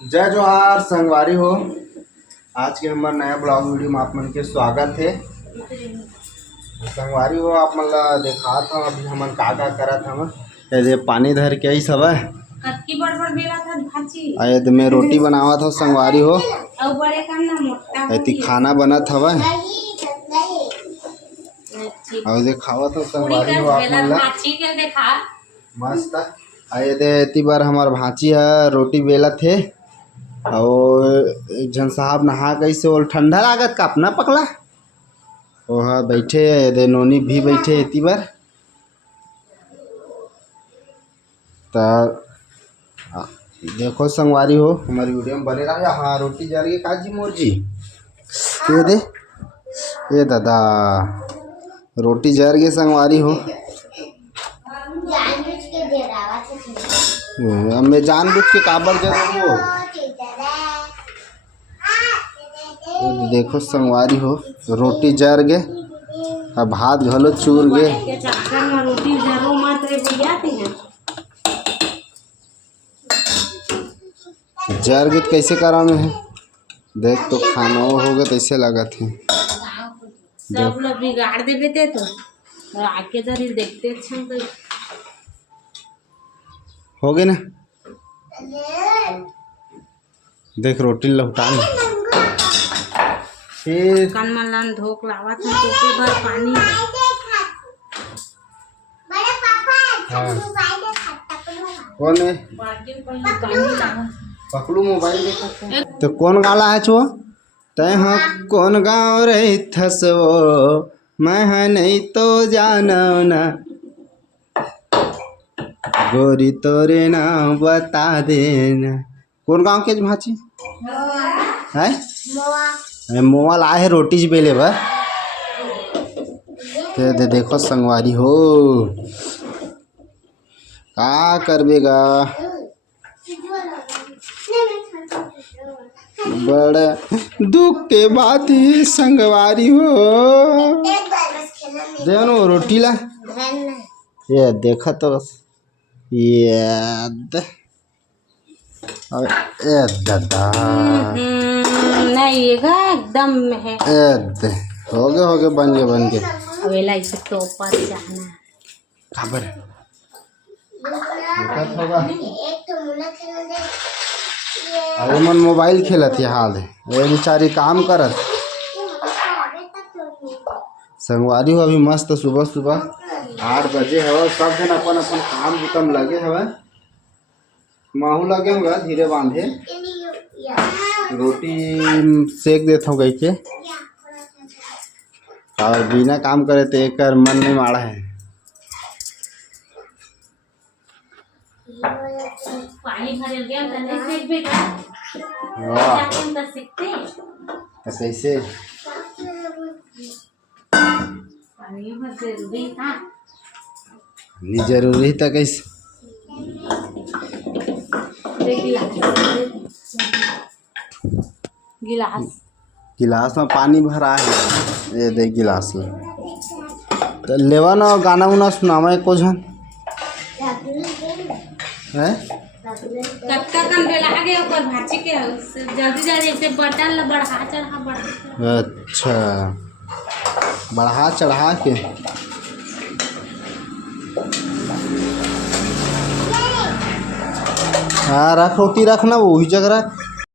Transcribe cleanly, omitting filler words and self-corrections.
जय जोहार संगवारी हो। आज के हमारे नया ब्लॉग वीडियो में आप मन के स्वागत है। संगवारी हो आप मन ला देखा था अभी हमन का करत हम ये पानी धर के आई सब कतकी बड़ बेला था भाजी आए तो मैं रोटी बनावा था संगवारी हो और बड़े काम ना मोटा ऐती खाना बनत हवा और दे खावा तो संगवारी हो आप मन ला भाजी के देखा मस्त आए दे इतनी बार हमार भाची है रोटी बेला थे और एक जन साहब नहा गई से और ठंडा लागत का अपना पकला वह बैठे दे नोनी भी बैठे इतनी बार तो देखो संगवारी हो हमारी वीडियो में बने रहा। हाँ रोटी जा रही है काजी मोर जी ये दे ये दादा रोटी जर गए संगवारी हो मैं जानबूझ के काबर जरूर हो देखो संगवारी हो रोटी जर गे और भात घलो चूर गे रोटी जरो मत रे भैया जर गे कैसे करा में है देख तो खाना हो गया कैसे लगत है सब लोग बिगाड़ देबे ते तो आके जरी देखते छन तो हो गए ना देख रोटी लौटा फिर कन मन धोक लावा था तो भर पानी हाँ कौन है बाल्टी में पानी लावा पकड़ू मोबाइल देखो तो कौन गाला है छो तय हाँ कौन गाँव रही थसो मैं नहीं तो जानो ना गोरी तोरे नाम बता देना कौन गाँव के भाची है मोआ लाए है रोटी बेले भर दे देखो संगवारी हो का करबेगा बड़ा दुख के बात ही संगवारी हो देनो रोटी ला ये देखा तो बस ये दादा नहीं ये एकदम है हो गए बन गए अवेला इसे टोपर जाना खबर होगा अरे मन मोबाइल खेलत है हाल ये बेचारी काम करत संगवारी हो अभी मस्त सुबह सुबह 8 बजे हवा सब जन अपन अपन काम बुतम लगे हवा माहू लगे होगा धीरे बांधे रोटी सेक देता हूँ गई के और बिना काम करे तो एक मन नहीं माड़ा है पानी भरल गया त नहीं सेक बेटा तो सीखते कैसे पानी भर जरूरी था नहीं जरूरी था कैसे गिलास में पानी भरा है ये देख गिलास में तो लेवा ना गाना उना सुनावा को जन है कत्ता कन बेला आगे ऊपर भाजी के जल्दी जल्दी से बटन ला बढ़ा चढ़ा अच्छा बढ़ा चढ़ा के हाँ रख रोटी रखना वही जगह रख